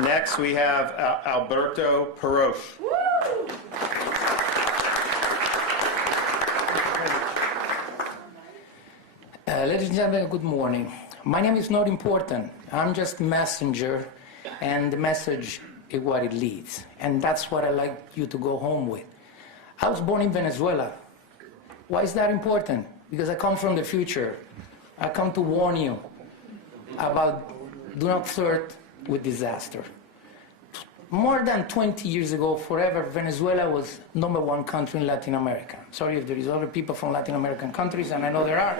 Next, we have Alberto Peroche. Ladies and gentlemen, good morning. My name is not important. I'm just messenger, and the message is what it leads. And that's what I'd like you to go home with. I was born in Venezuela. Why is that important? Because I come from the future. I come to warn you about do not flirt with disaster. More than 20 years ago, forever, Venezuela was #1 country in Latin America. Sorry if there is other people from Latin American countries, and I know there are.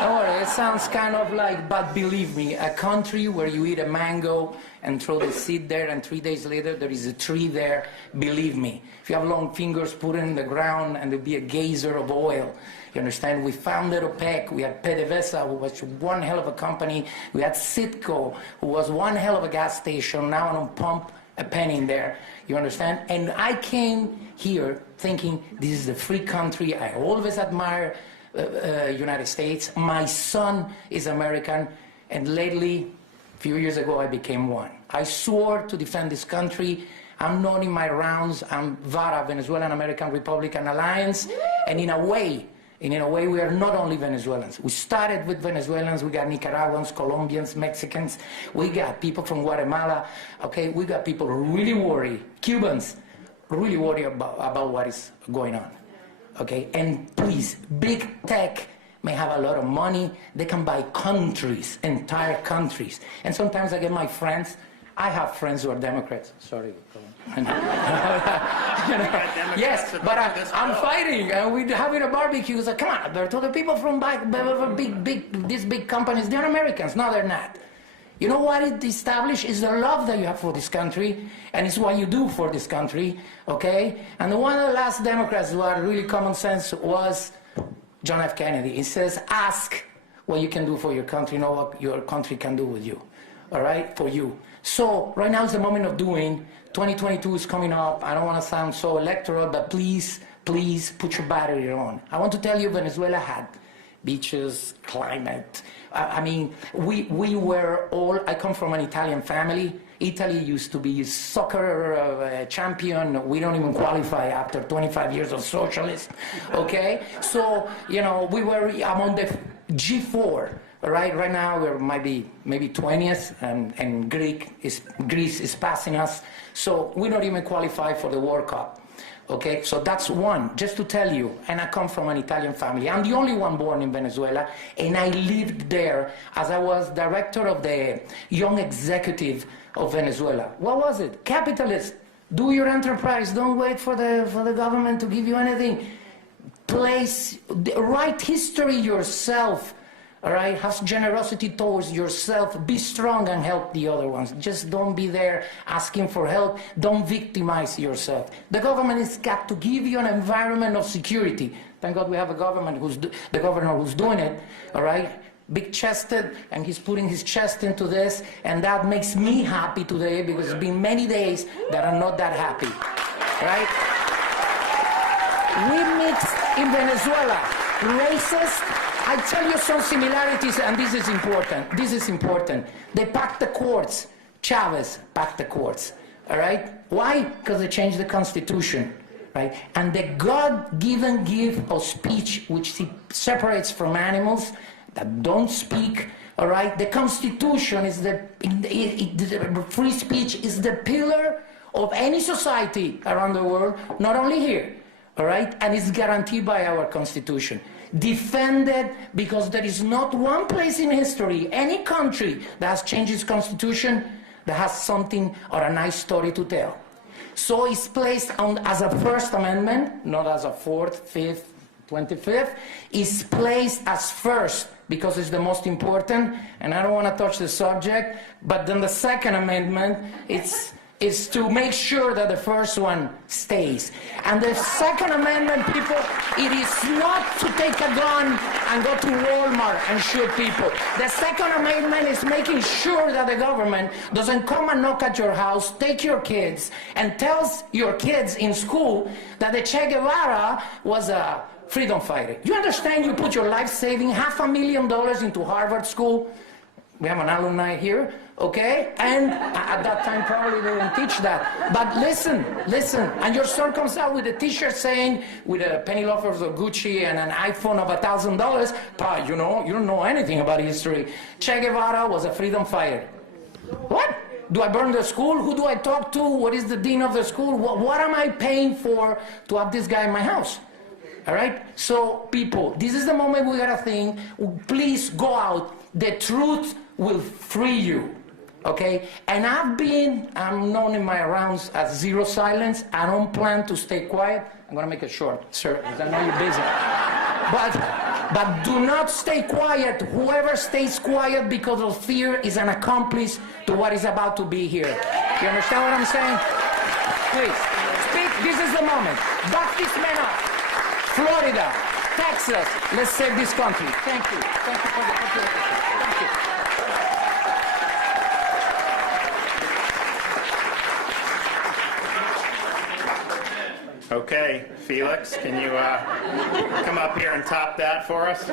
Don't worry, it sounds kind of like, but believe me, a country where you eat a mango and throw the seed there, and 3 days later there is a tree there, believe me. If you have long fingers, put it in the ground, and there'll be a geyser of oil. You understand? We founded OPEC. We had PDVSA, who was one hell of a company. We had Citgo, who was one hell of a gas station. Now I don't pump a penny in there. You understand? And I came here thinking this is a free country. I always admire United States. My son is American, and lately, a few years ago, I became one. I swore to defend this country. I'm known in my rounds. I'm VARA, Venezuelan American Republican Alliance, and in a way, we are not only Venezuelans. We started with Venezuelans. We got Nicaraguans, Colombians, Mexicans. We got people from Guatemala. Okay, we got people who really worry. Cubans really worry about what is going on. Okay, and please, big tech may have a lot of money. They can buy countries, entire countries. And sometimes I get my friends. I have friends who are Democrats. Sorry. Yes, but I'm fighting, and we're having a barbecue. So come on, Alberto, the people from these big companies, they're Americans. No, they're not. You know what it established is the love that you have for this country, and it's what you do for this country, okay? And one of the last Democrats who had really common sense was John F. Kennedy. He says, ask what you can do for your country, not what your country can do with you, all right, for you. So right now is the moment of doing. 2022 is coming up. I don't want to sound so electoral, but please, please put your battery on. I want to tell you, Venezuela had beaches, climate. I mean, we were all, I come from an Italian family. Italy used to be soccer champion. We don't even qualify after 25 years of socialism, okay? So, you know, we were among the G4. Right now we're maybe 20th, and Greece is passing us, so we don't even qualify for the World Cup. Okay, so that's one, just to tell you, and I come from an Italian family. I'm the only one born in Venezuela, and I lived there as I was director of the Young Executive of Venezuela. What was it? Capitalist. Do your enterprise. Don't wait for the government to give you anything. Write history yourself. All right, have generosity towards yourself. Be strong and help the other ones. Just don't be there asking for help. Don't victimize yourself. The government has got to give you an environment of security. Thank God we have a government the governor who's doing it. All right, big-chested, and he's putting his chest into this, and that makes me happy today because it's been many days that I'm not that happy. Right? We mixed in Venezuela races. I tell you some similarities, and this is important. This is important. They packed the courts. Chavez packed the courts. All right? Why? Because they changed the Constitution. Right? And the God-given gift of speech, which separates from animals that don't speak. All right? The Constitution is the free speech is the pillar of any society around the world, not only here. All right? And it's guaranteed by our Constitution. Defended, because there is not one place in history, any country that has changed its constitution that has something or a nice story to tell. So it's placed on as a First Amendment, not as a 4th, 5th, 25th. It's placed as first because it's the most important, and I don't want to touch the subject, but then the Second Amendment, is to make sure that the first one stays. And the Second Amendment, people, it is not to take a gun and go to Walmart and shoot people. The Second Amendment is making sure that the government doesn't come and knock at your house, take your kids, and tells your kids in school that the Che Guevara was a freedom fighter. You understand you put your life saving $500,000 into Harvard School? We have an alumni here, okay? And at that time, probably they didn't teach that. But listen, and your son comes out with a t-shirt saying, with a penny loafers of Gucci and an iPhone of $1,000, pa, you know, you don't know anything about history. Che Guevara was a freedom fighter. What? Do I burn the school? Who do I talk to? What is the dean of the school? What am I paying for to have this guy in my house? All right? So, people, this is the moment we gotta think. Please go out. The truth will free you. Okay? And I'm known in my rounds as zero silence. I don't plan to stay quiet. I'm gonna make it short, sir, because I know you're busy. But do not stay quiet. Whoever stays quiet because of fear is an accomplice to what is about to be here. You understand what I'm saying? Please, speak. This is the moment. Back this man up. Florida, Texas, let's save this country. Thank you. Thank you for the opportunity. Thank you. Okay, Felix, can you come up here and top that for us?